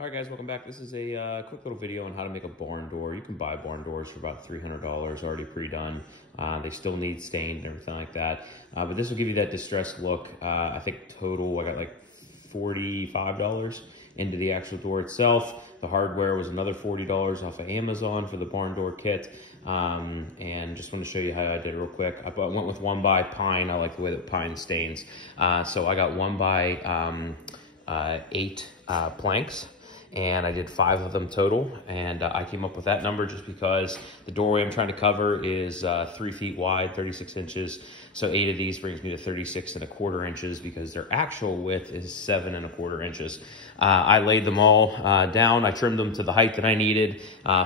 All right, guys, welcome back. This is a quick little video on how to make a barn door. You can buy barn doors for about $300, already pre-done. They still need stained and everything like that. But this will give you that distressed look. I think total, I got like $45 into the actual door itself. The hardware was another $40 off of Amazon for the barn door kit. And just want to show you how I did it real quick. I went with 1x pine. I like the way that pine stains. So I got 1x8 planks. And I did 5 of them total, and I came up with that number just because the doorway I'm trying to cover is 3 feet wide, 36 inches. So 8 of these brings me to 36¼ inches because their actual width is 7¼ inches. I laid them all down. I trimmed them to the height that I needed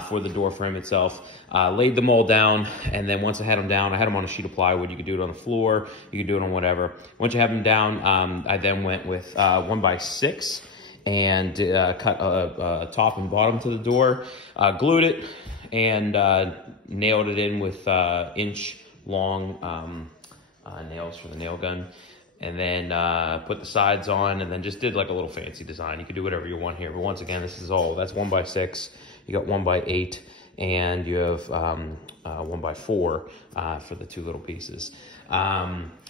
for the door frame itself. Laid them all down, and then once I had them down, I had them on a sheet of plywood. You could do it on the floor, you could do it on whatever. Once you have them down, I then went with 1x6. And cut a top and bottom to the door, glued it, and nailed it in with inch-long nails for the nail gun. And then put the sides on, and then just did like a little fancy design. You could do whatever you want here, but once again, this is all, that's 1x6, you got 1x8, and you have 1x4 for the 2 little pieces.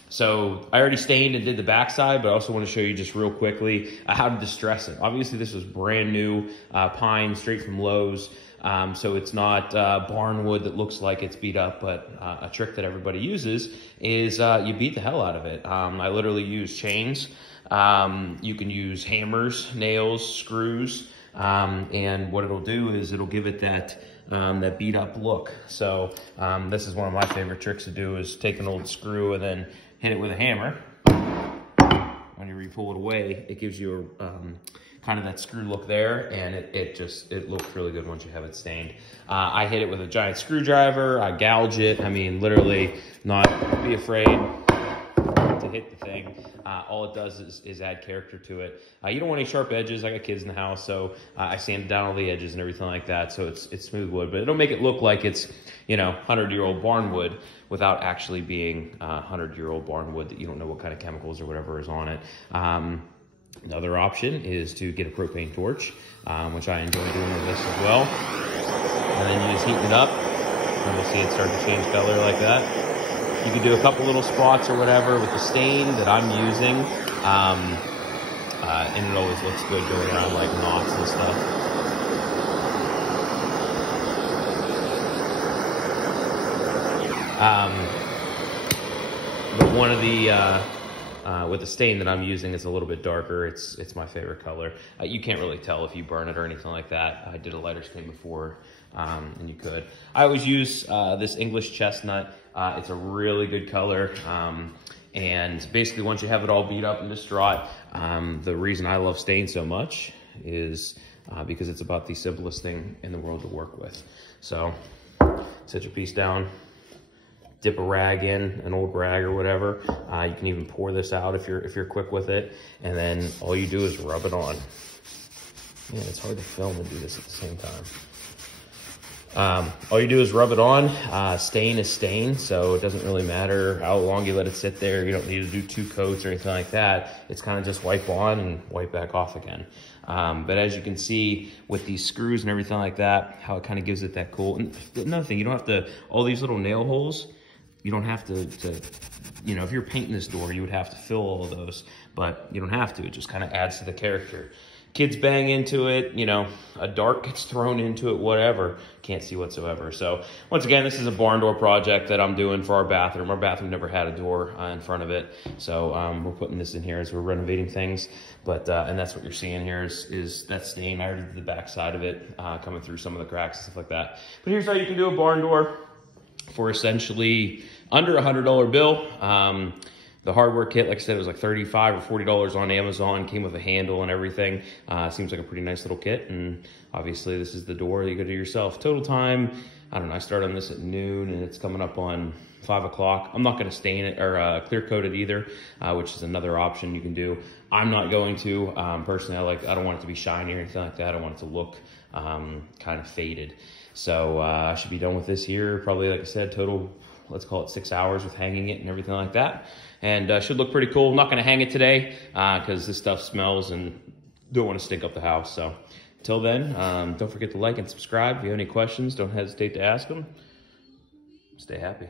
So I already stained and did the backside, but I also want to show you just real quickly how to distress it. Obviously, this was brand new pine straight from Lowe's. So it's not barn wood that looks like it's beat up, but a trick that everybody uses is you beat the hell out of it. I literally use chains. You can use hammers, nails, screws, and what it'll do is it'll give it that that beat up look. So this is one of my favorite tricks to do, is take an old screw and then hit it with a hammer. Whenever you pull it away, it gives you a, kind of that screw look there, and it looks really good once you have it stained. I hit it with a giant screwdriver, I gouge it. I mean, literally, not be afraid to hit the thing. All it does is add character to it. You don't want any sharp edges. I got kids in the house, so I sanded down all the edges and everything like that, so it's smooth wood, but it'll make it look like it's, you know, 100-year-old barn wood without actually being 100-year-old barn wood that you don't know what kind of chemicals or whatever is on it. Another option is to get a propane torch, which I enjoy doing with this as well. And then you just heat it up, and you'll see it start to change color like that. You could do a couple little spots or whatever with the stain that I'm using, and it always looks good going around like knots and stuff. But one of the with the stain that I'm using, it's a little bit darker. It's my favorite color. You can't really tell if you burn it or anything like that. I did a lighter stain before, and you could. I always use this English chestnut. It's a really good color. And basically, once you have it all beat up and distraught, the reason I love stain so much is because it's about the simplest thing in the world to work with. So set your piece down, dip a rag in, an old rag or whatever. You can even pour this out if you're quick with it, and then all you do is rub it on. Man, it's hard to film and do this at the same time. All you do is rub it on. Stain is stain, so it doesn't really matter how long you let it sit there. You don't need to do 2 coats or anything like that. It's kind of just wipe on and wipe back off again. But as you can see with these screws and everything like that, how it kind of gives it that cool. And another thing, you don't have to, all these little nail holes, you don't have to, you know, if you're painting this door, you would have to fill all of those, but you don't have to. It just kind of adds to the character. Kids bang into it, you know, a dart gets thrown into it, whatever, can't see whatsoever. So once again, this is a barn door project that I'm doing for our bathroom. Our bathroom never had a door in front of it. So we're putting this in here as we're renovating things. But, and that's what you're seeing here is that stain. I already did the back side of it, coming through some of the cracks and stuff like that. But here's how you can do a barn door for essentially under $100 bill. The hardware kit, like I said, was like $35 or $40 on Amazon. Came with a handle and everything. Seems like a pretty nice little kit. And obviously this is the door you go to yourself. Total time, I don't know, I started on this at noon and it's coming up on 5 o'clock. I'm not gonna stain it or clear coat it either, which is another option you can do. I'm not going to, personally, I don't want it to be shiny or anything like that. I want it to look kind of faded. So I should be done with this here, probably, like I said, total, let's call it 6 hours with hanging it and everything like that. And should look pretty cool. I'm not gonna hang it today because this stuff smells and don't want to stink up the house. So Till then, don't forget to like and subscribe. If you have any questions, don't hesitate to ask them. Stay happy.